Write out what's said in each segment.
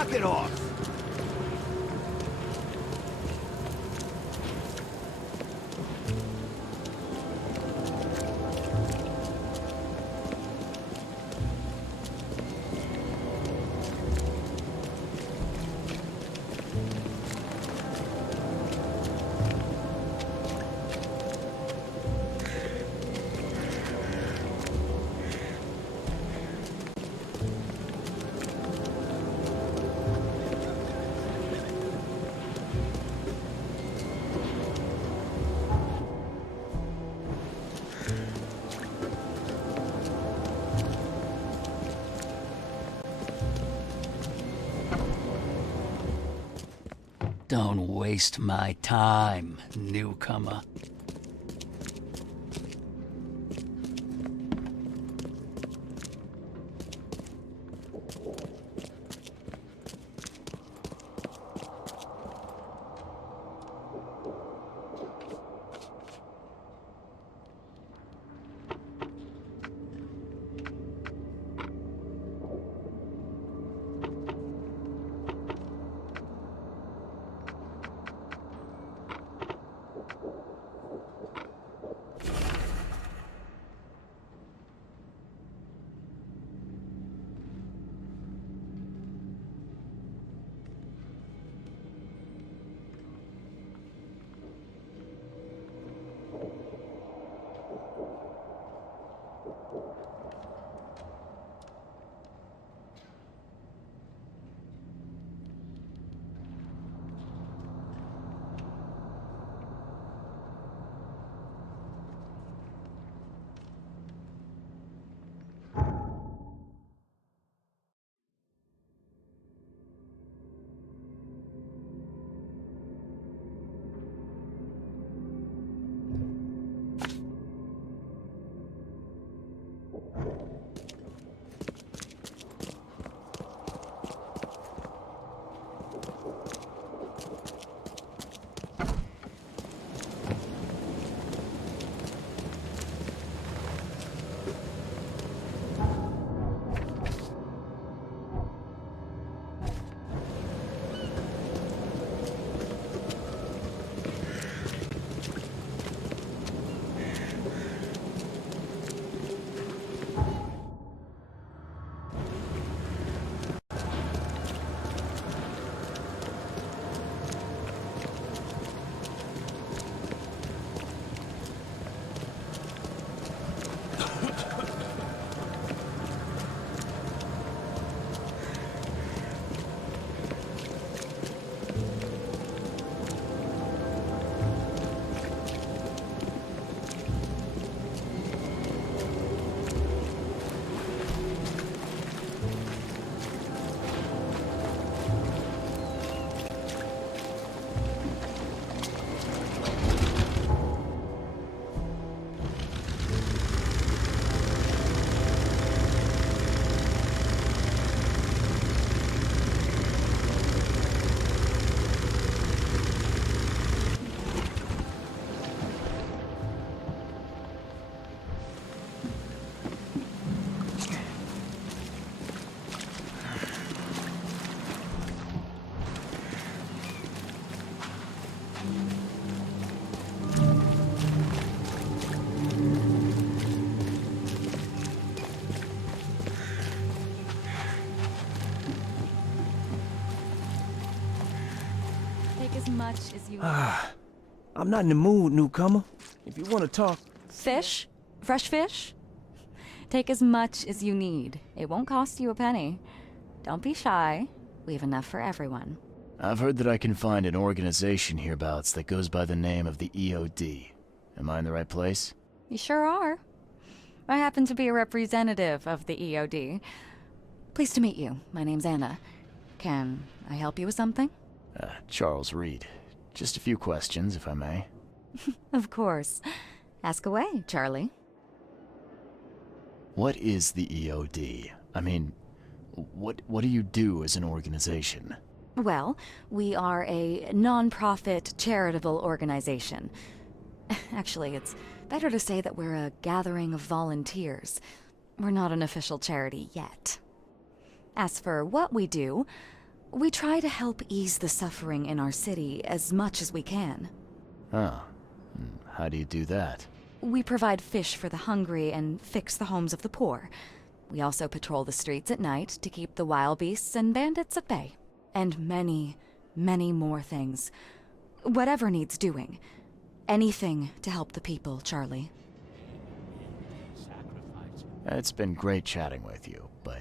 Knock it off! Don't waste my time, newcomer. As much as you I'm not in the mood, newcomer. If you want to talk... Fish? Fresh fish? Take as much as you need. It won't cost you a penny. Don't be shy. We have enough for everyone. I've heard that I can find an organization hereabouts that goes by the name of the EOD. Am I in the right place? You sure are. I happen to be a representative of the EOD. Pleased to meet you. My name's Anna. Can I help you with something? Charles Reed. Just a few questions, if I may. Of course. Ask away, Charlie. What is the EOD? I mean, what do you do as an organization? Well, we are a non-profit charitable organization. Actually, it's better to say that we're a gathering of volunteers. We're not an official charity yet. As for what we do, We try to help ease the suffering in our city as much as we can. Oh. How do you do that? We provide fish for the hungry and fix the homes of the poor. We also patrol the streets at night to keep the wild beasts and bandits at bay. And many, many more things. Whatever needs doing. Anything to help the people, Charlie. It's been great chatting with you, but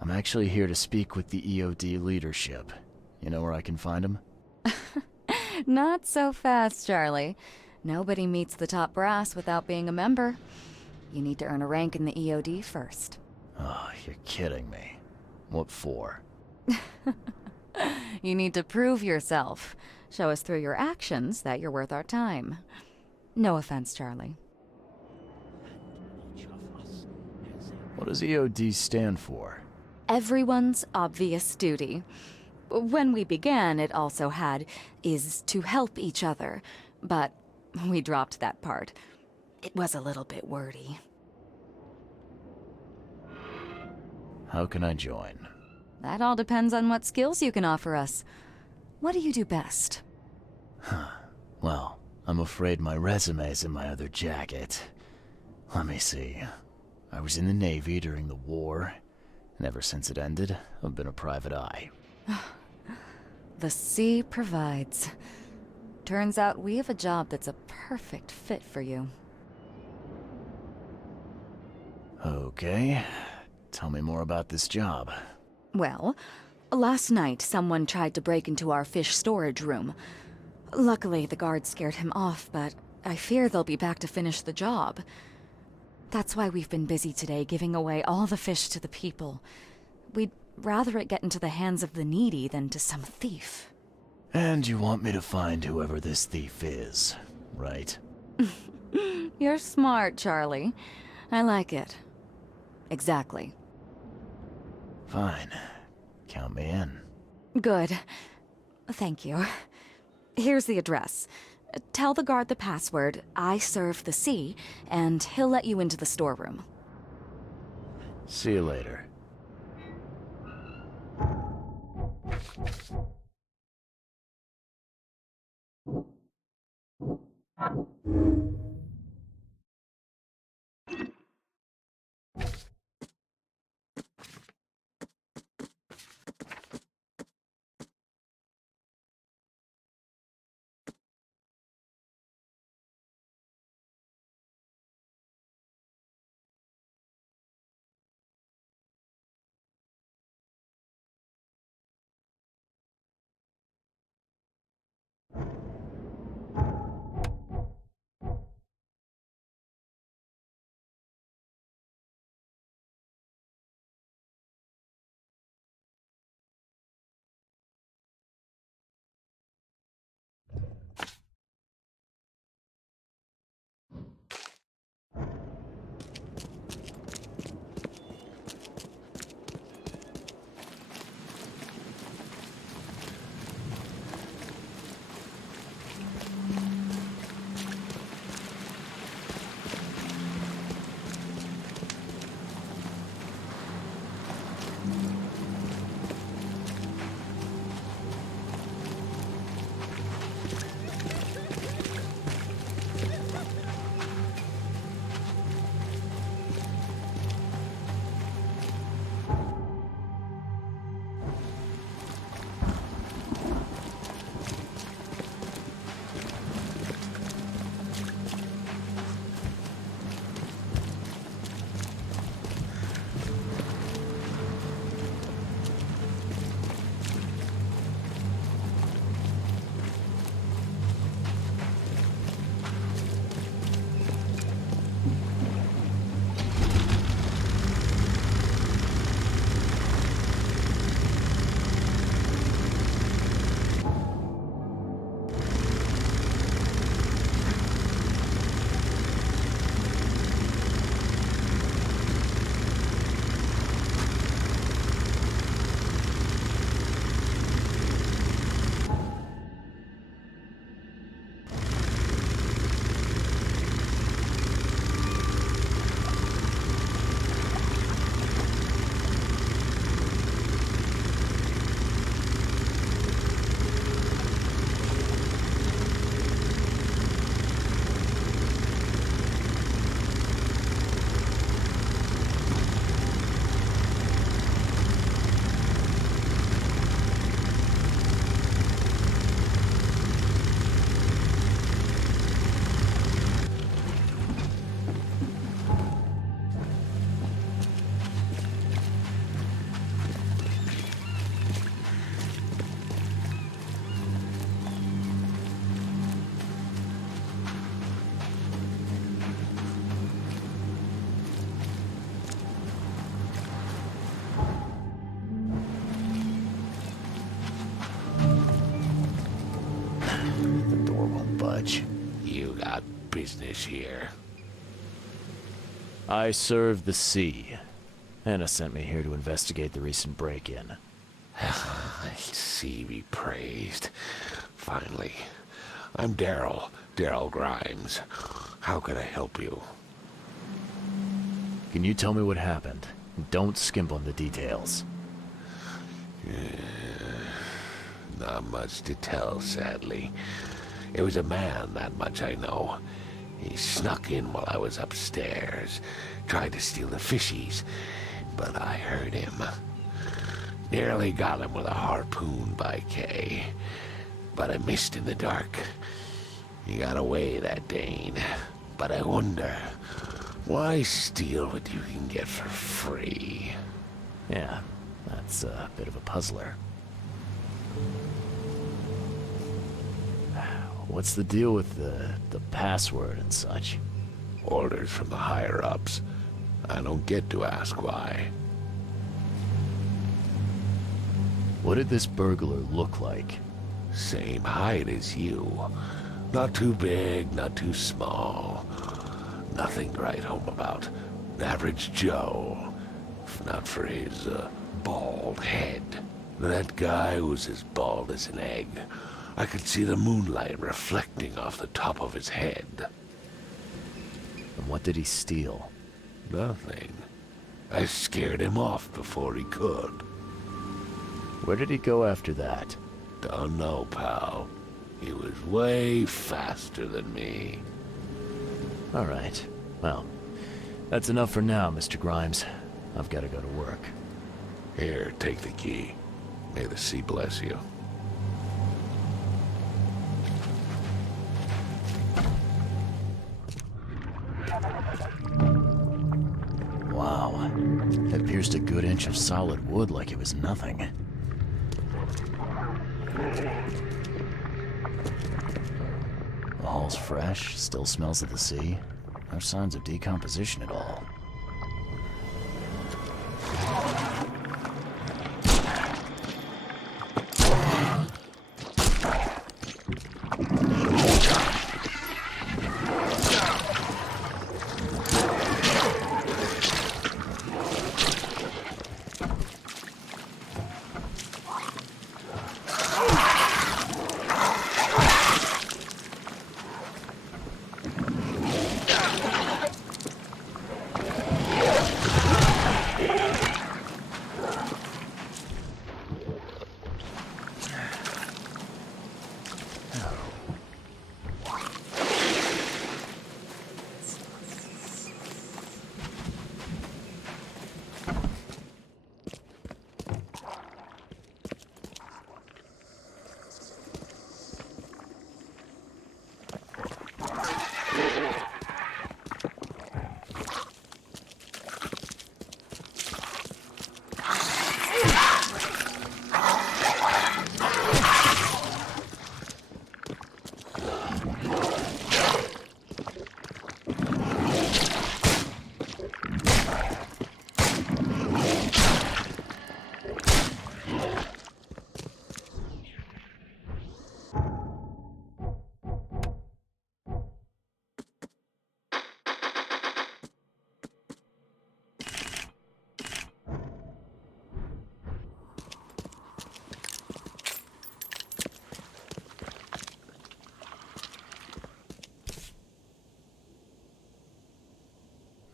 I'm actually here to speak with the EOD leadership. You know where I can find them? Not so fast, Charlie. Nobody meets the top brass without being a member. You need to earn a rank in the EOD first. Oh, you're kidding me. What for? You need to prove yourself. Show us through your actions that you're worth our time. No offense, Charlie. What does EOD stand for? Everyone's obvious duty. When we began, it also had, is to help each other. But we dropped that part. It was a little bit wordy. How can I join? That all depends on what skills you can offer us. What do you do best? Well, I'm afraid my resume's in my other jacket. Let me see. I was in the Navy during the war, and ever since it ended, I've been a private eye. The sea provides. Turns out we have a job that's a perfect fit for you. Okay. Tell me more about this job. Well, last night someone tried to break into our fish storage room. Luckily, the guards scared him off, but I fear they'll be back to finish the job. That's why we've been busy today giving away all the fish to the people. We'd rather it get into the hands of the needy than to some thief. And you want me to find whoever this thief is, right? You're smart, Charlie. I like it. Exactly. Fine. Count me in. Good. Thank you. Here's the address. Tell the guard the password, I serve the sea, and he'll let you into the storeroom. See you later. budge. You got business here. I serve the sea. Anna sent me here to investigate the recent break-in. Sea be praised. Finally. I'm Daryl Grimes. How can I help you? Can you tell me what happened? Don't skimp on the details. Not much to tell, sadly. It was a man, that much I know. He snuck in while I was upstairs, tried to steal the fishies, but I heard him. Nearly got him with a harpoon by Kay, but I missed in the dark. He got away, that Dane, but I wonder, why steal what you can get for free? Yeah, that's a bit of a puzzler. What's the deal with the password and such? Orders from the higher-ups. I don't get to ask why. What did this burglar look like? Same height as you. Not too big, not too small. Nothing to write home about. An average Joe. If not for his, bald head. That guy was as bald as an egg. I could see the moonlight reflecting off the top of his head. And what did he steal? Nothing. I scared him off before he could. Where did he go after that? Don't know, pal. He was way faster than me. All right. Well, that's enough for now, Mr. Grimes. I've got to go to work. Here, take the key. May the sea bless you. Wow. It pierced a good inch of solid wood like it was nothing. The hull's fresh, still smells of the sea. No signs of decomposition at all.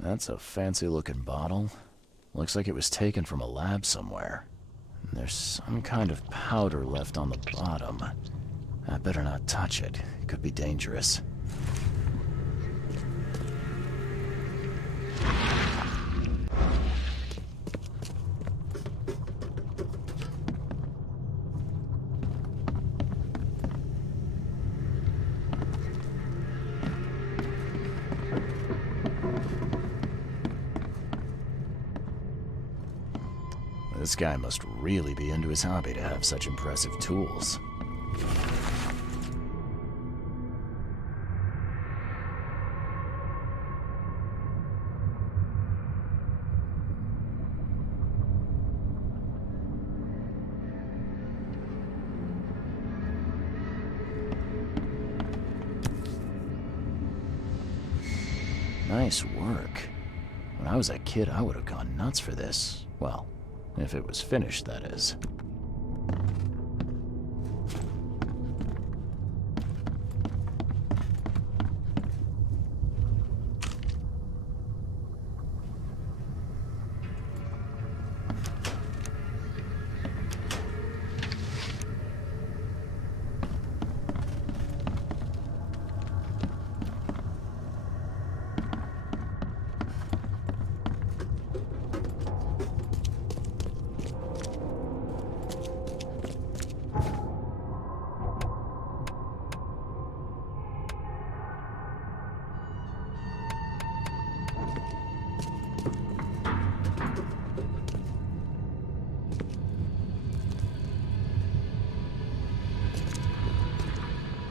That's a fancy-looking bottle. Looks like it was taken from a lab somewhere. There's some kind of powder left on the bottom. I better not touch it. It could be dangerous. This guy must really be into his hobby to have such impressive tools. Nice work. When I was a kid, I would have gone nuts for this. Well, if it was finished, that is.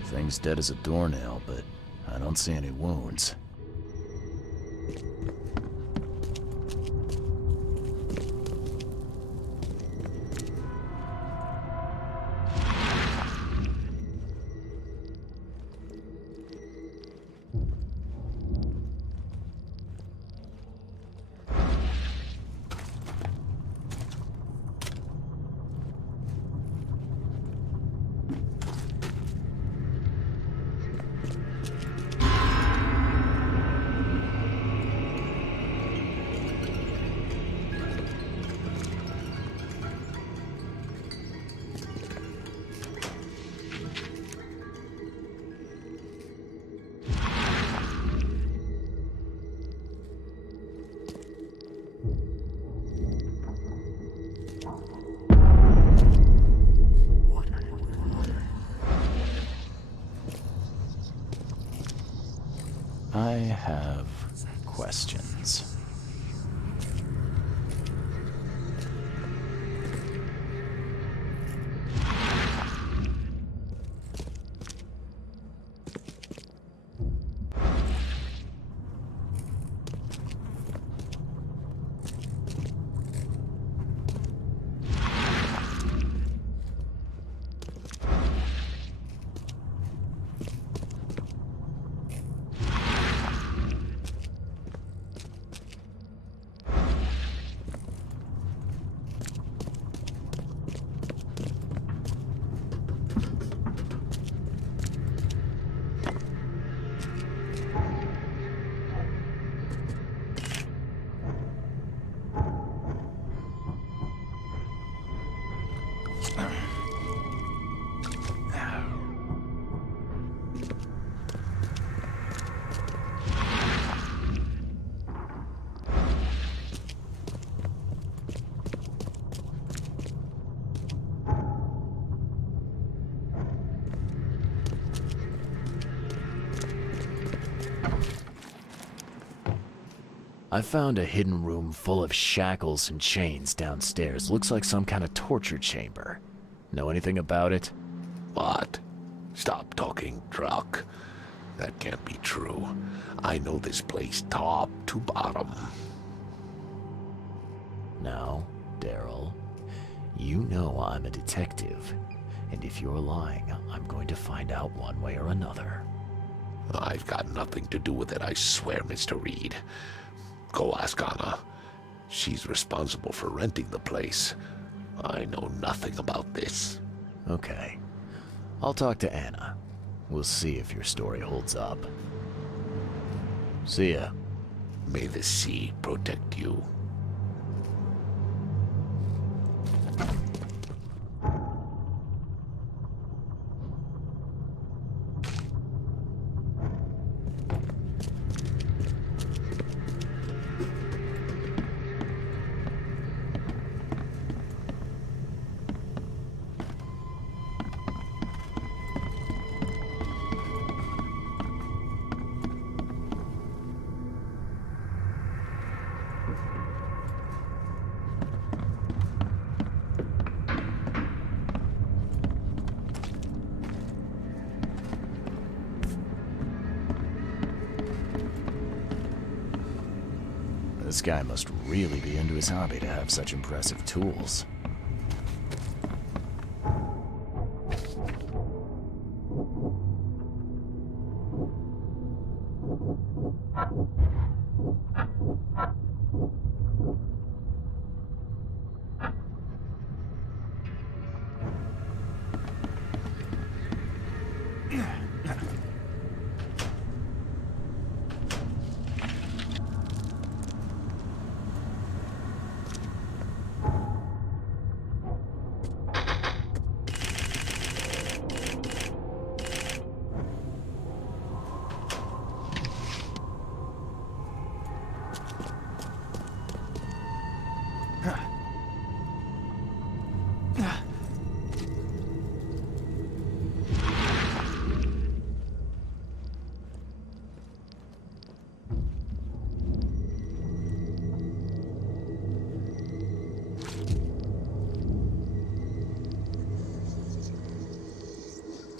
Thing's dead as a doornail, but I don't see any wounds. I have questions. I found a hidden room full of shackles and chains downstairs. Looks like some kind of torture chamber. Know anything about it? What? Stop talking truck. That can't be true. I know this place top to bottom. Now, Daryl, you know I'm a detective. And if you're lying, I'm going to find out one way or another. I've got nothing to do with it, I swear, Mr. Reed. Go ask Anna. She's responsible for renting the place. I know nothing about this. Okay. I'll talk to Anna. We'll see if your story holds up. See ya. May the sea protect you. This guy must really be into his hobby to have such impressive tools.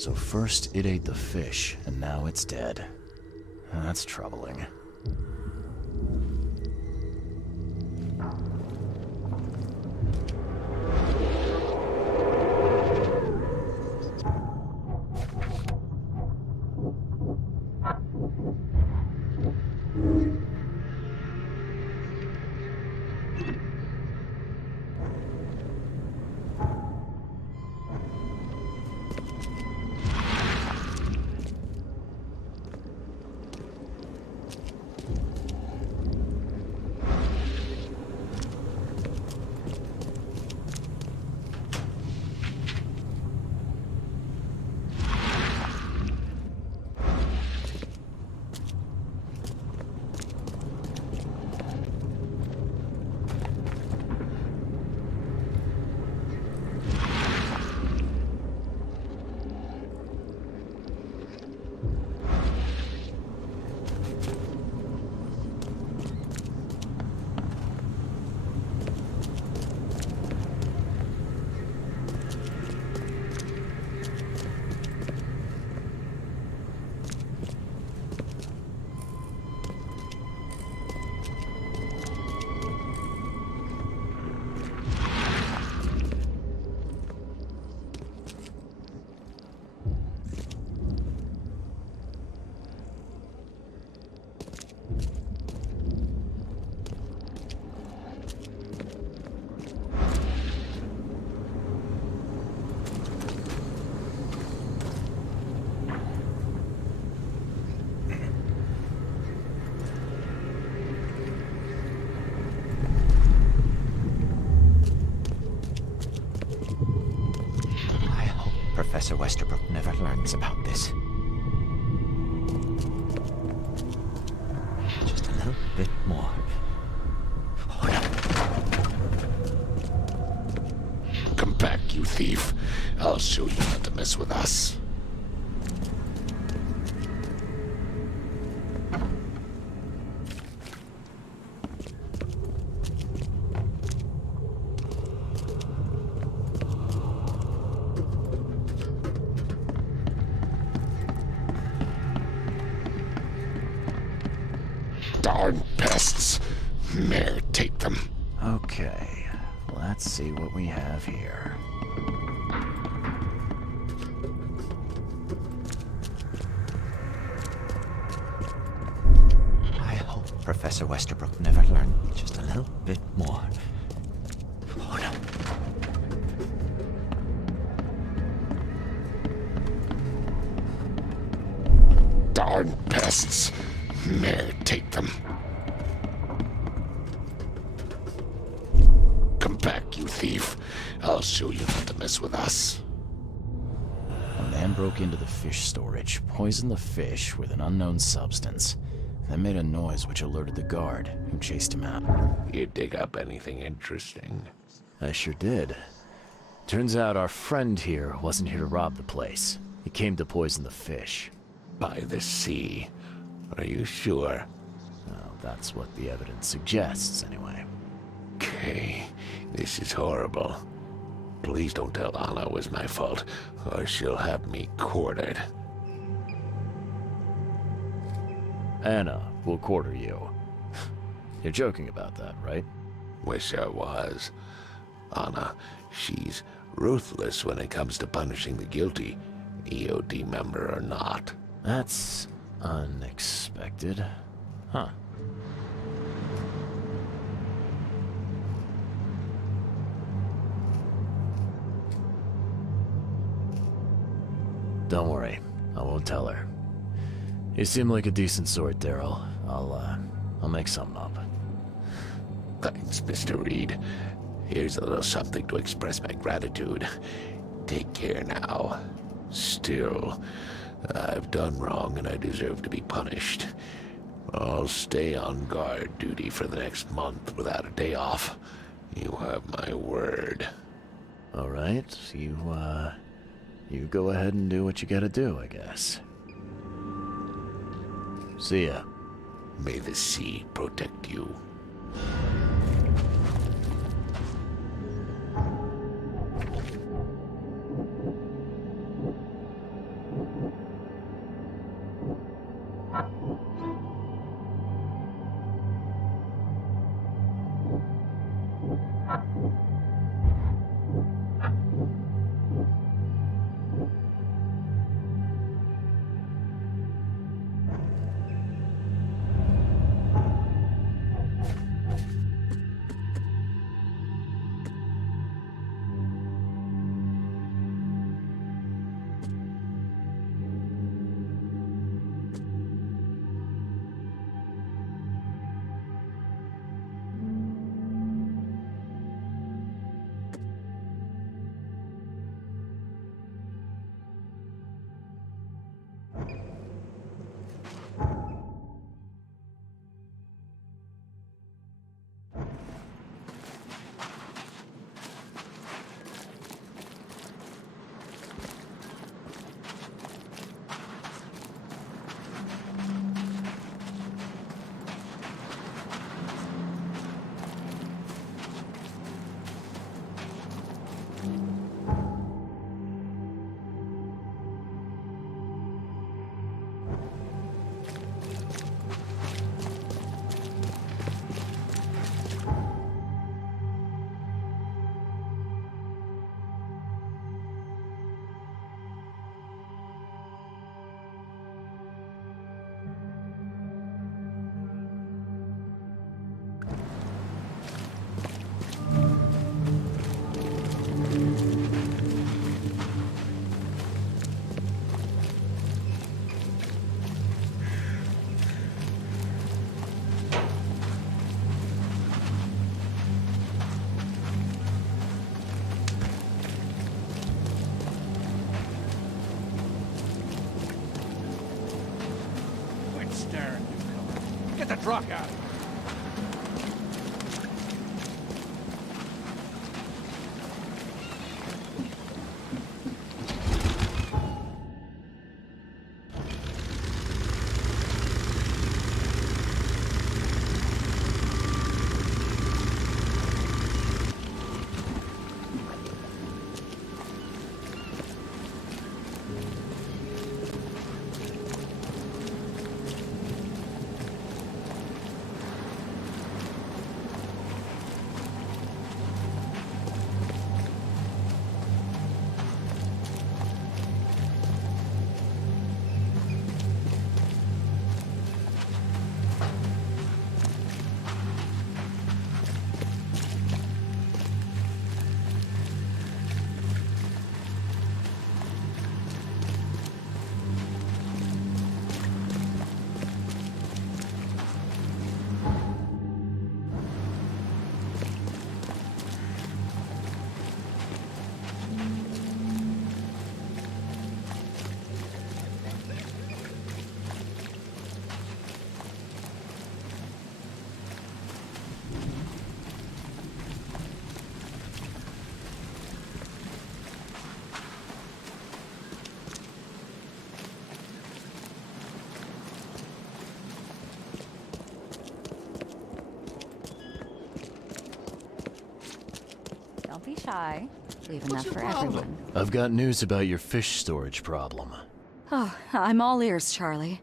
So first it ate the fish, and now it's dead. That's troubling. Professor Westerbrook never learns about this. Just a little bit more. Come back, you thief. I'll show you not to mess with us. Darn pests. Mayor, take them. Okay, let's see what we have here. I hope Professor Westerbrook never learned just a little bit more. Oh no. Darn pests. Mayor, take them. Come back, you thief. I'll show you not to mess with us. A man broke into the fish storage, poisoned the fish with an unknown substance, then made a noise which alerted the guard, who chased him out. You dig up anything interesting? I sure did. Turns out our friend here wasn't here to rob the place. He came to poison the fish. By the sea. Are you sure? Well, that's what the evidence suggests, anyway. Okay, this is horrible. Please don't tell Anna it was my fault, or she'll have me quartered. Anna will quarter you. You're joking about that, right? Wish I was. Anna, she's ruthless when it comes to punishing the guilty, EOD member or not. That's unexpected. Huh. Don't worry, I won't tell her. You seem like a decent sort, Daryl. I'll make something up. Thanks, Mr. Reed. Here's a little something to express my gratitude. Take care now. Still, I've done wrong and I deserve to be punished. I'll stay on guard duty for the next month without a day off. You have my word. All right, you go ahead and do what you gotta do, I guess. See ya. May the sea protect you. the truck out. Don't be shy. Leave enough for everyone. I've got news about your fish storage problem. Oh, I'm all ears, Charlie.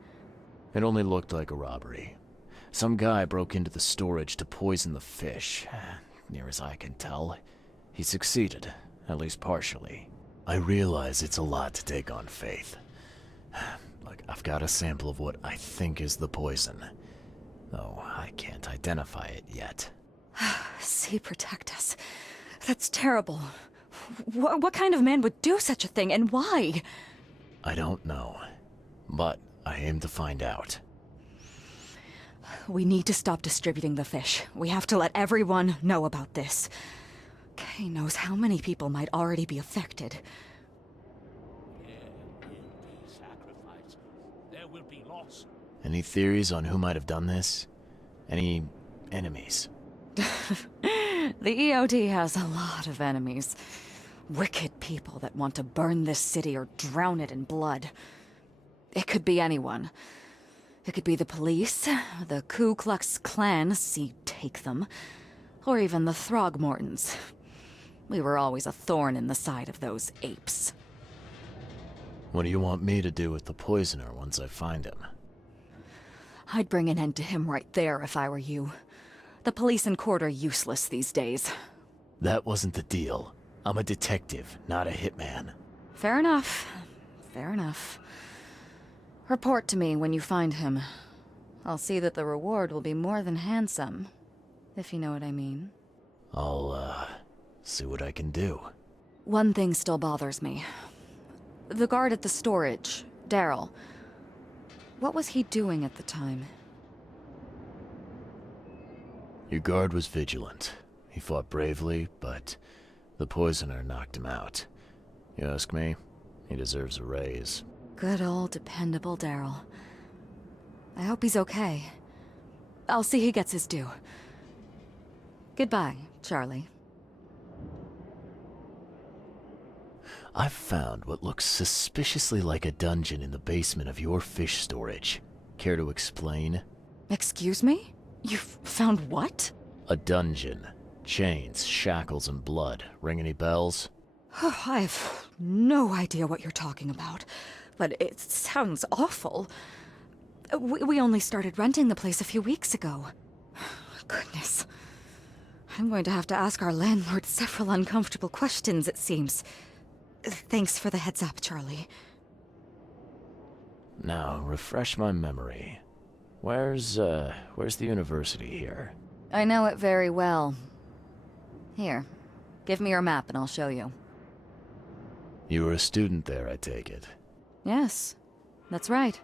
It only looked like a robbery. Some guy broke into the storage to poison the fish. Near as I can tell, he succeeded, at least partially. I realize it's a lot to take on faith. Look, I've got a sample of what I think is the poison, though I can't identify it yet. See, protect us. That's terrible. What kind of man would do such a thing, and why? I don't know, but I aim to find out. We need to stop distributing the fish. We have to let everyone know about this. Kay knows how many people might already be affected. There will be loss. Any theories on who might have done this? Any enemies? The EOD has a lot of enemies. Wicked people that want to burn this city or drown it in blood. It could be anyone. It could be the police, the Ku Klux Klan, see, take them, or even the Throgmortons. We were always a thorn in the side of those apes. What do you want me to do with the poisoner once I find him? I'd bring an end to him right there if I were you. The police and court are useless these days. That wasn't the deal. I'm a detective, not a hitman. Fair enough. Fair enough. Report to me when you find him. I'll see that the reward will be more than handsome, if you know what I mean. I'll, see what I can do. One thing still bothers me. The guard at the storage, Daryl. What was he doing at the time? Your guard was vigilant. He fought bravely, but the poisoner knocked him out. You ask me, he deserves a raise. Good old dependable Daryl. I hope he's okay. I'll see he gets his due. Goodbye, Charlie. I've found what looks suspiciously like a dungeon in the basement of your fish storage. Care to explain? Excuse me? You've found what? A dungeon. Chains, shackles, and blood. Ring any bells? I have no idea what you're talking about, but it sounds awful. We only started renting the place a few weeks ago. Goodness. I'm going to have to ask our landlord several uncomfortable questions, it seems. Thanks for the heads up, Charlie. Now, refresh my memory. Where's the university here? I know it very well. Here, give me your map and I'll show you. You were a student there, I take it. Yes, that's right.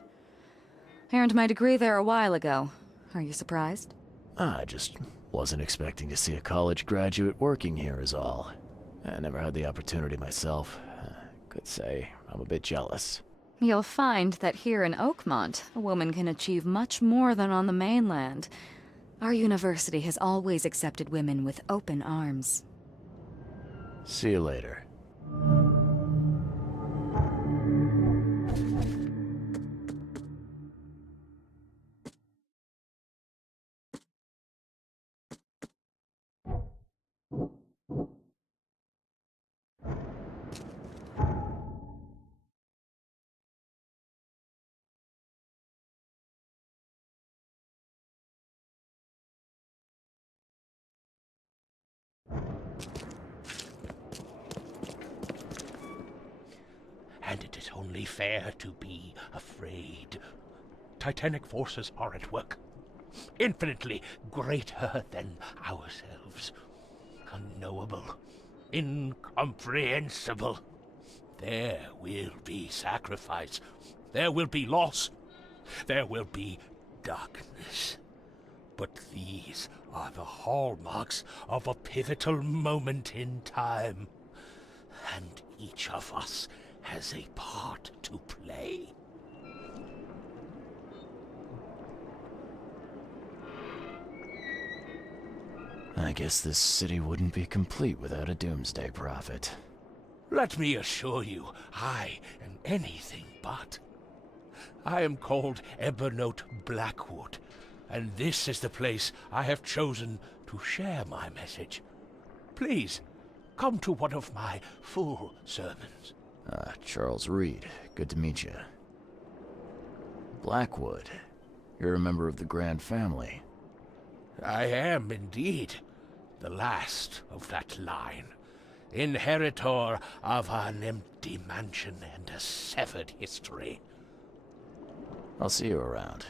I earned my degree there a while ago. Are you surprised? I just wasn't expecting to see a college graduate working here is all. I never had the opportunity myself. Could say I'm a bit jealous. You'll find that here in Oakmont, a woman can achieve much more than on the mainland. Our university has always accepted women with open arms. See you later. And it is only fair to be afraid. Titanic forces are at work, infinitely greater than ourselves. Unknowable, incomprehensible. There will be sacrifice. There will be loss. There will be darkness. But these are the hallmarks of a pivotal moment in time. And each of us has a part to play. I guess this city wouldn't be complete without a doomsday prophet. Let me assure you, I am anything but. I am called Ebernote Blackwood, and this is the place I have chosen to share my message. Please, come to one of my full sermons. Charles Reed, good to meet you. Blackwood, you're a member of the Grand Family. I am indeed the last of that line, inheritor of an empty mansion and a severed history. I'll see you around.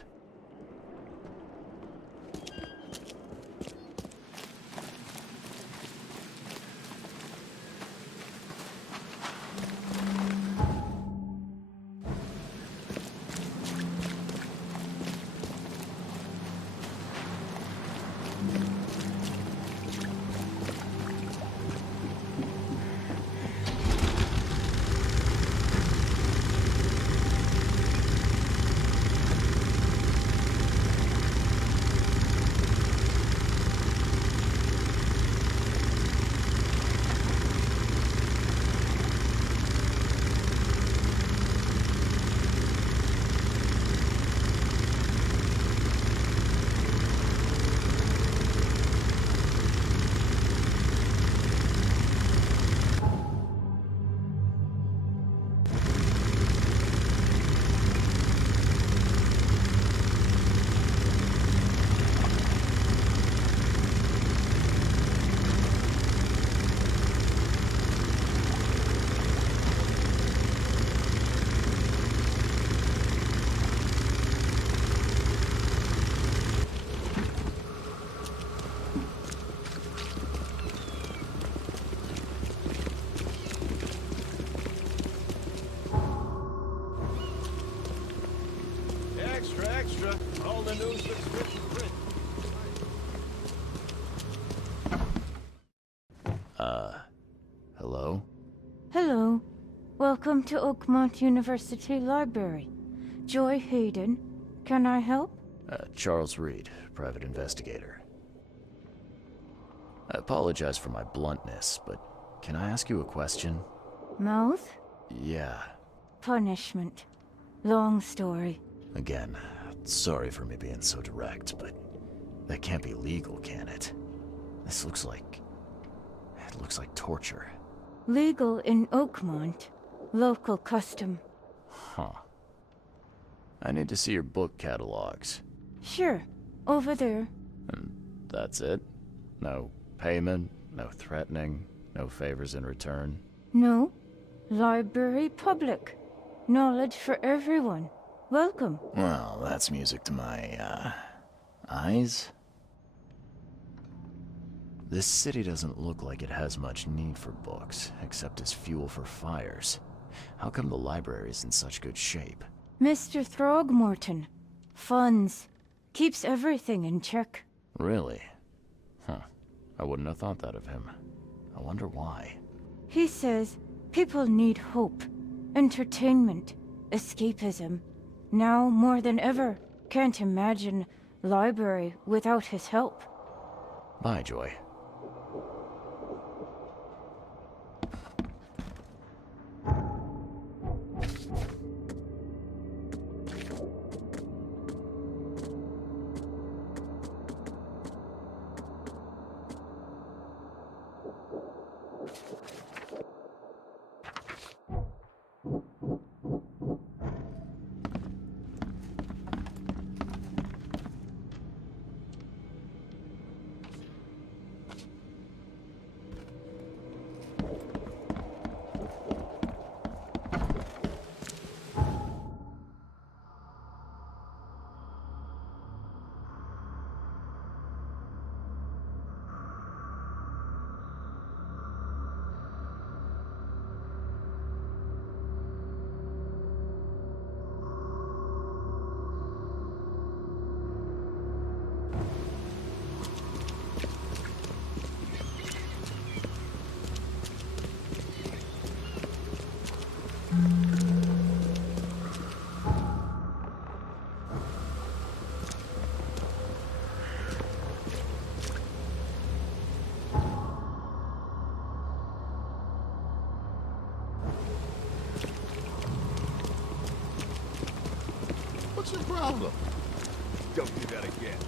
Extra, extra. All the news looks fit in print. Hello? Hello. Welcome to Oakmont University Library. Joy Hayden. Can I help? Charles Reed, private investigator. I apologize for my bluntness, but can I ask you a question? Mouth? Yeah. Punishment. Long story. Again, sorry for me being so direct, but that can't be legal, can it? This looks like... it looks like torture. Legal in Oakmont. Local custom. Huh. I need to see your book catalogs. Sure. Over there. And that's it? No payment, no threatening, no favors in return? No. Library public. Knowledge for everyone. Welcome. Well, that's music to my, eyes. This city doesn't look like it has much need for books, except as fuel for fires. How come the library is in such good shape? Mr. Throgmorton. Funds. Keeps everything in check. Really? Huh. I wouldn't have thought that of him. I wonder why. He says people need hope, entertainment, escapism. Now more than ever, can't imagine library without his help. Bye, Joy. What's your problem? Don't do that again.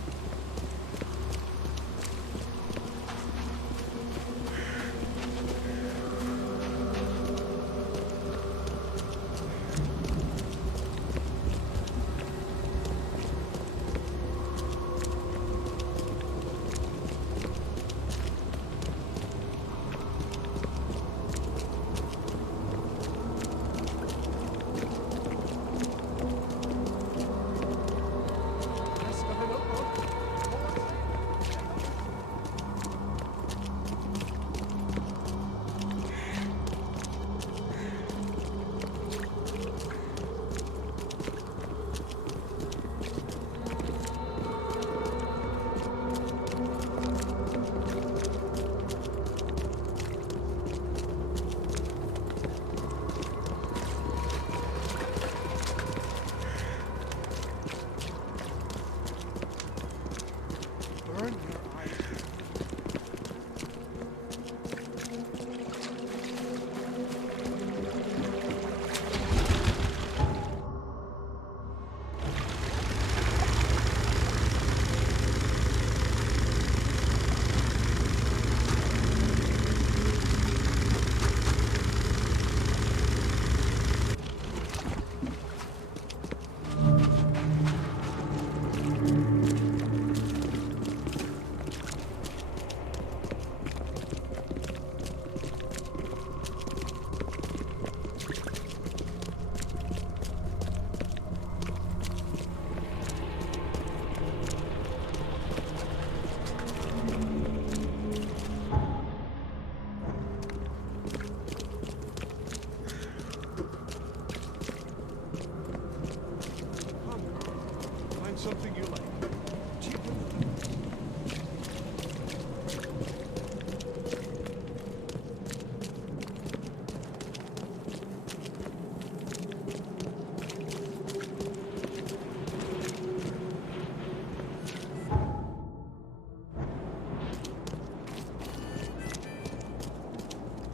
Something you like.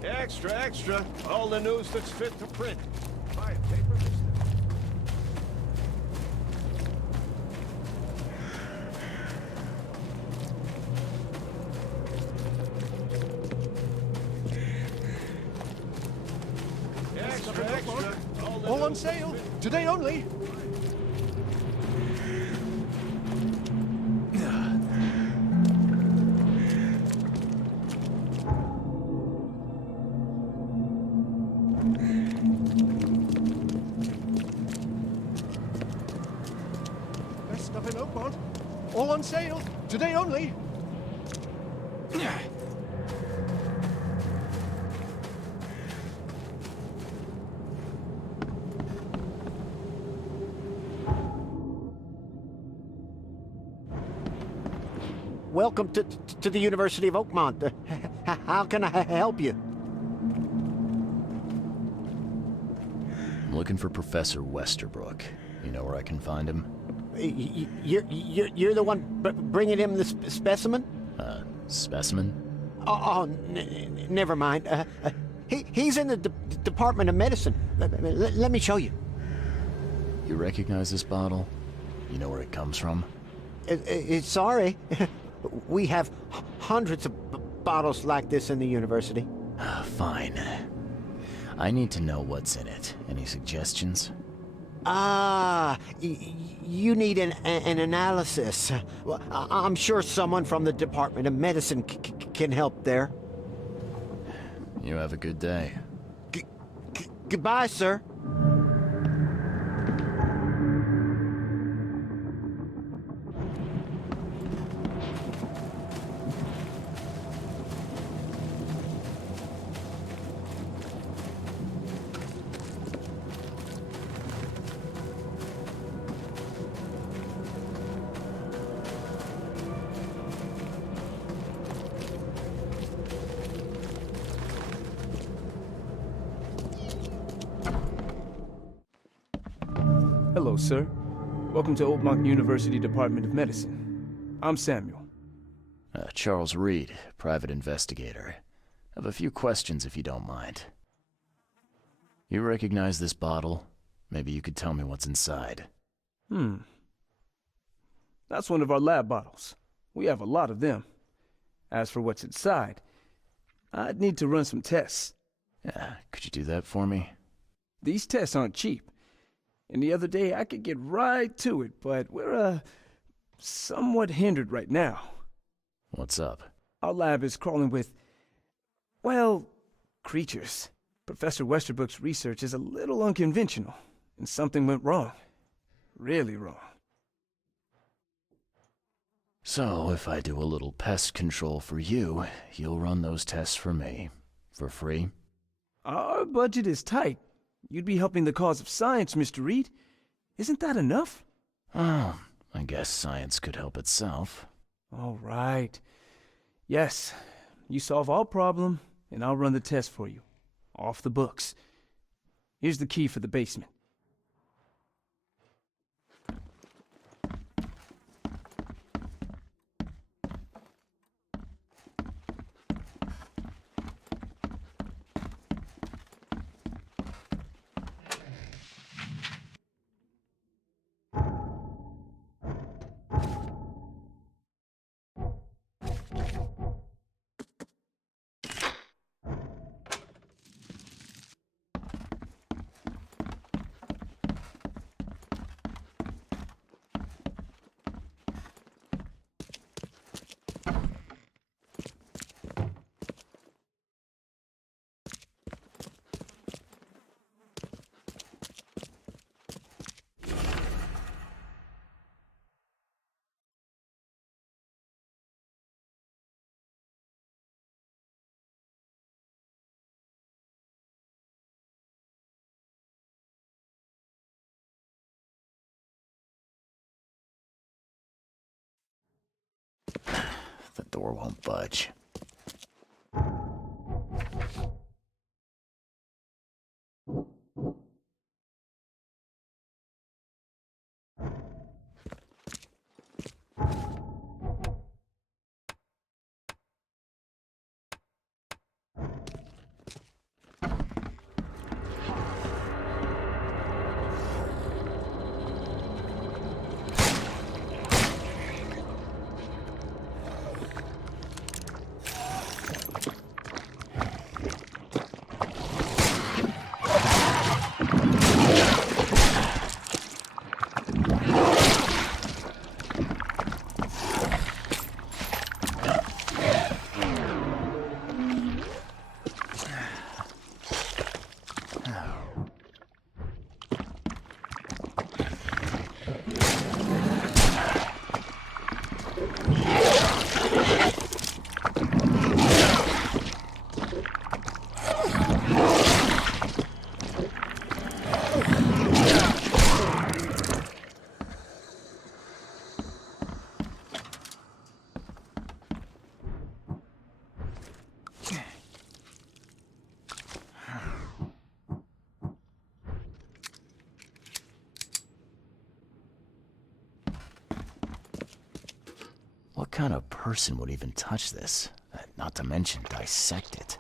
Extra, extra. All the news that's fit to print. Buy a paper, mister. Extra, extra. All on sale. Today only. Best stuff in Oakmont. All on sale. Today only. Welcome to the University of Oakmont. How can I help you? I'm looking for Professor Westerbrook. You know where I can find him? You're the one bringing him the specimen? Specimen? Never mind. He's in the Department of Medicine. Let me show you. You recognize this bottle? You know where it comes from? Sorry. We have hundreds of bottles like this in the university. Fine. I need to know what's in it. Any suggestions? You need an analysis. Well, I'm sure someone from the Department of Medicine can help there. You have a good day. Goodbye, sir. Hello, sir. Welcome to Oakmont University Department of Medicine. I'm Samuel. Charles Reed, private investigator. I have a few questions if you don't mind. You recognize this bottle? Maybe you could tell me what's inside. That's one of our lab bottles. We have a lot of them. As for what's inside, I'd need to run some tests. Yeah, could you do that for me? These tests aren't cheap. And the other day I could get right to it, but we're, somewhat hindered right now. What's up? Our lab is crawling with, well, creatures. Professor Westerbrook's research is a little unconventional, and something went wrong. Really wrong. So, if I do a little pest control for you, you'll run those tests for me. For free? Our budget is tight. You'd be helping the cause of science, Mr. Reed. Isn't that enough? Oh, I guess science could help itself. All right. Yes, you solve our problem, and I'll run the test for you. Off the books. Here's the key for the basement. The door won't budge. kind of person would even touch this? Not to mention dissect it.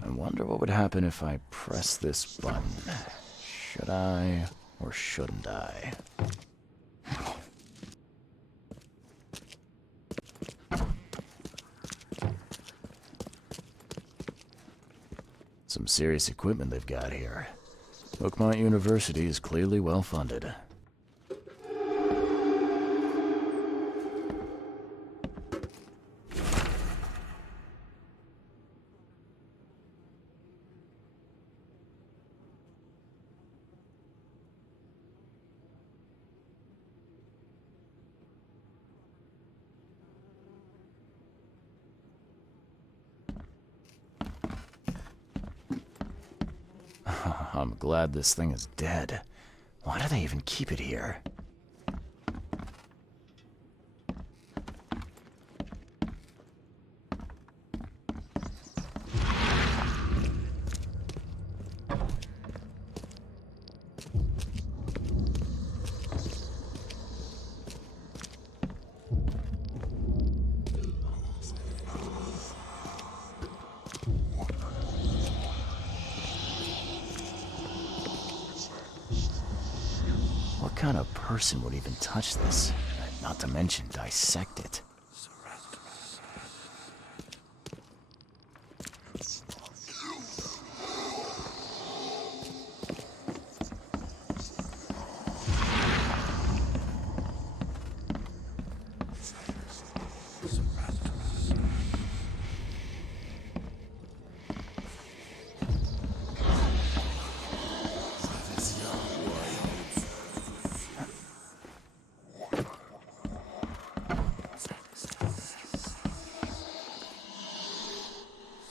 I wonder what would happen if I press this button. Should I or shouldn't I? Some serious equipment they've got here. Oakmont University is clearly well funded. I'm glad this thing is dead. Why do they even keep it here? What kind of person would even touch this? Not to mention dissect it.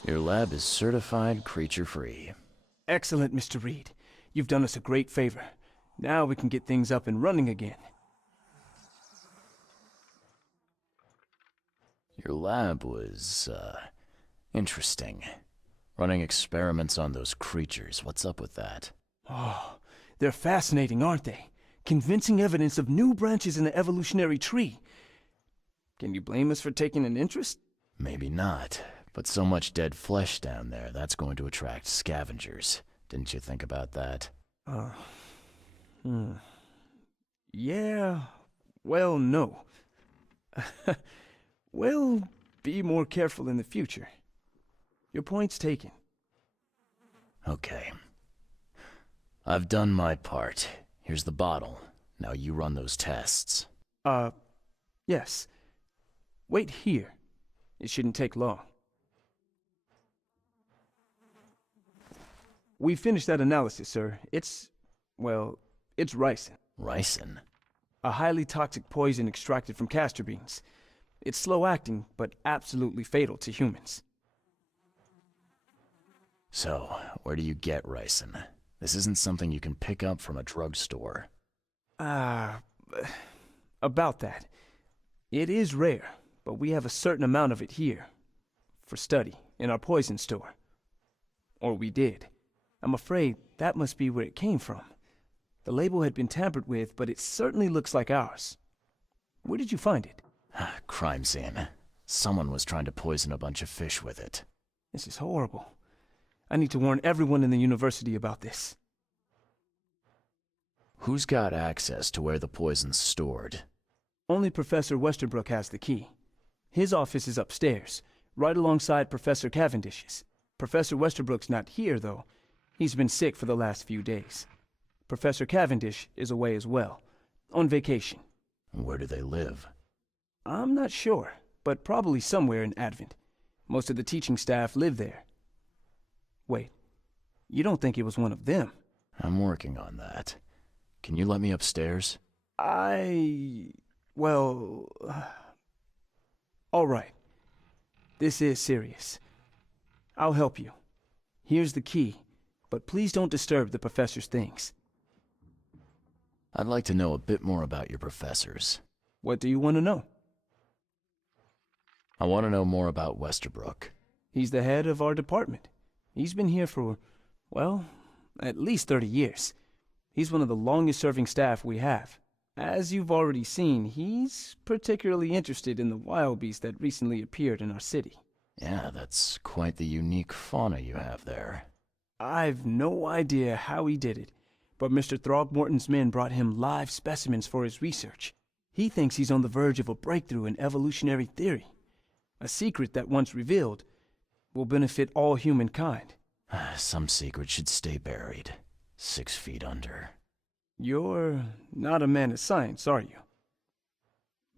Your lab is certified creature-free. Excellent, Mr. Reed. You've done us a great favor. Now we can get things up and running again. Your lab was, interesting. Running experiments on those creatures. What's up with that? Oh, they're fascinating, aren't they? Convincing evidence of new branches in the evolutionary tree. Can you blame us for taking an interest? Maybe not. But so much dead flesh down there, that's going to attract scavengers. Didn't you think about that? Yeah, well, no. We'll be more careful in the future. Your point's taken. Okay. I've done my part. Here's the bottle. Now you run those tests. Yes. Wait here. It shouldn't take long. We finished that analysis, sir. It's ricin. Ricin? A highly toxic poison extracted from castor beans. It's slow-acting, but absolutely fatal to humans. So, where do you get ricin? This isn't something you can pick up from a drugstore. About that. It is rare, but we have a certain amount of it here. For study, in our poison store. Or we did. I'm afraid that must be where it came from. The label had been tampered with, but it certainly looks like ours. Where did you find it? Crime scene. Someone was trying to poison a bunch of fish with it. This is horrible. I need to warn everyone in the university about this. Who's got access to where the poison's stored? Only Professor Westerbrook has the key. His office is upstairs, right alongside Professor Cavendish's. Professor Westerbrook's not here, though. He's been sick for the last few days. Professor Cavendish is away as well, on vacation. Where do they live? I'm not sure, but probably somewhere in Advent. Most of the teaching staff live there. Wait, you don't think it was one of them? I'm working on that. Can you let me upstairs? Well... all right. This is serious. I'll help you. Here's the key, but please don't disturb the professor's things. I'd like to know a bit more about your professors. What do you want to know? I want to know more about Westerbrook. He's the head of our department. He's been here for, well, at least 30 years. He's one of the longest-serving staff we have. As you've already seen, he's particularly interested in the wild beast that recently appeared in our city. Yeah, that's quite the unique fauna you have there. I've no idea how he did it, but Mr. Throgmorton's men brought him live specimens for his research. He thinks he's on the verge of a breakthrough in evolutionary theory. A secret that, once revealed, will benefit all humankind. Some secret should stay buried, 6 feet under. You're not a man of science, are you?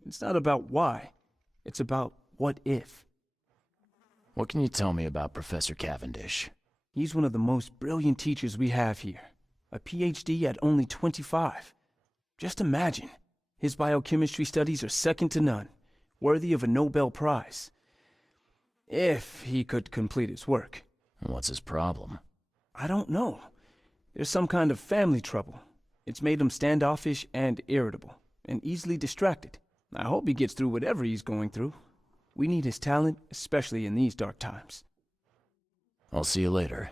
It's not about why. It's about what if. What can you tell me about Professor Cavendish? He's one of the most brilliant teachers we have here. A PhD at only 25. Just imagine. His biochemistry studies are second to none, worthy of a Nobel Prize. If he could complete his work. What's his problem? I don't know. There's some kind of family trouble. It's made him standoffish and irritable, and easily distracted. I hope he gets through whatever he's going through. We need his talent, especially in these dark times. I'll see you later.